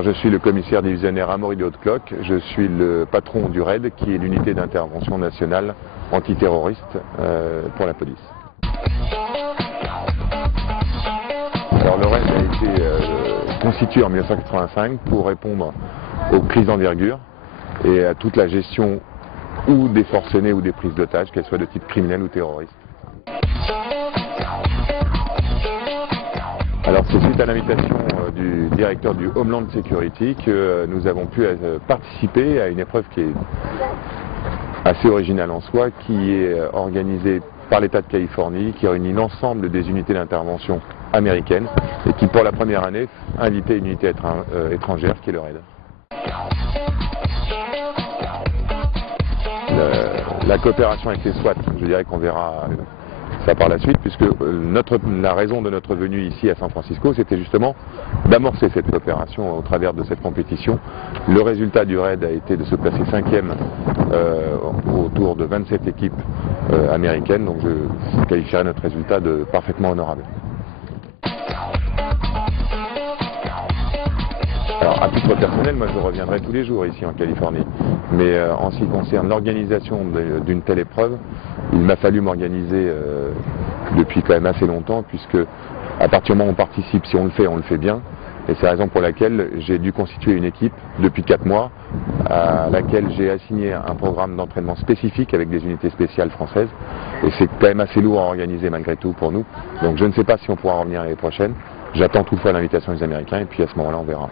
Alors je suis le commissaire divisionnaire Amaury de Haute-Cloque, je suis le patron du RAID qui est l'unité d'intervention nationale antiterroriste pour la police. Alors le RAID a été constitué en 1985 pour répondre aux crises d'envergure et à toute la gestion ou des forcenés ou des prises d'otages, qu'elles soient de type criminel ou terroriste. Alors c'est suite à l'invitation du directeur du Homeland Security que nous avons pu participer à une épreuve qui est assez originale en soi, qui est organisée par l'État de Californie, qui réunit l'ensemble des unités d'intervention américaines et qui pour la première année invitait une unité étrangère qui est le RAID. La coopération avec les SWAT, je dirais qu'on verra ça par la suite, puisque la raison de notre venue ici à San Francisco, c'était justement d'amorcer cette coopération au travers de cette compétition. Le résultat du RAID a été de se placer 5e autour de 27 équipes américaines, donc je qualifierais notre résultat de parfaitement honorable. Alors, à titre personnel, moi je reviendrai tous les jours ici en Californie. Mais en ce qui concerne l'organisation d'une telle épreuve, il m'a fallu m'organiser depuis quand même assez longtemps, puisque à partir du moment où on participe, si on le fait bien. Et c'est la raison pour laquelle j'ai dû constituer une équipe depuis 4 mois, à laquelle j'ai assigné un programme d'entraînement spécifique avec des unités spéciales françaises. Et c'est quand même assez lourd à organiser malgré tout pour nous. Donc je ne sais pas si on pourra revenir l'année prochaine. J'attends toutefois l'invitation des Américains et puis à ce moment-là on verra.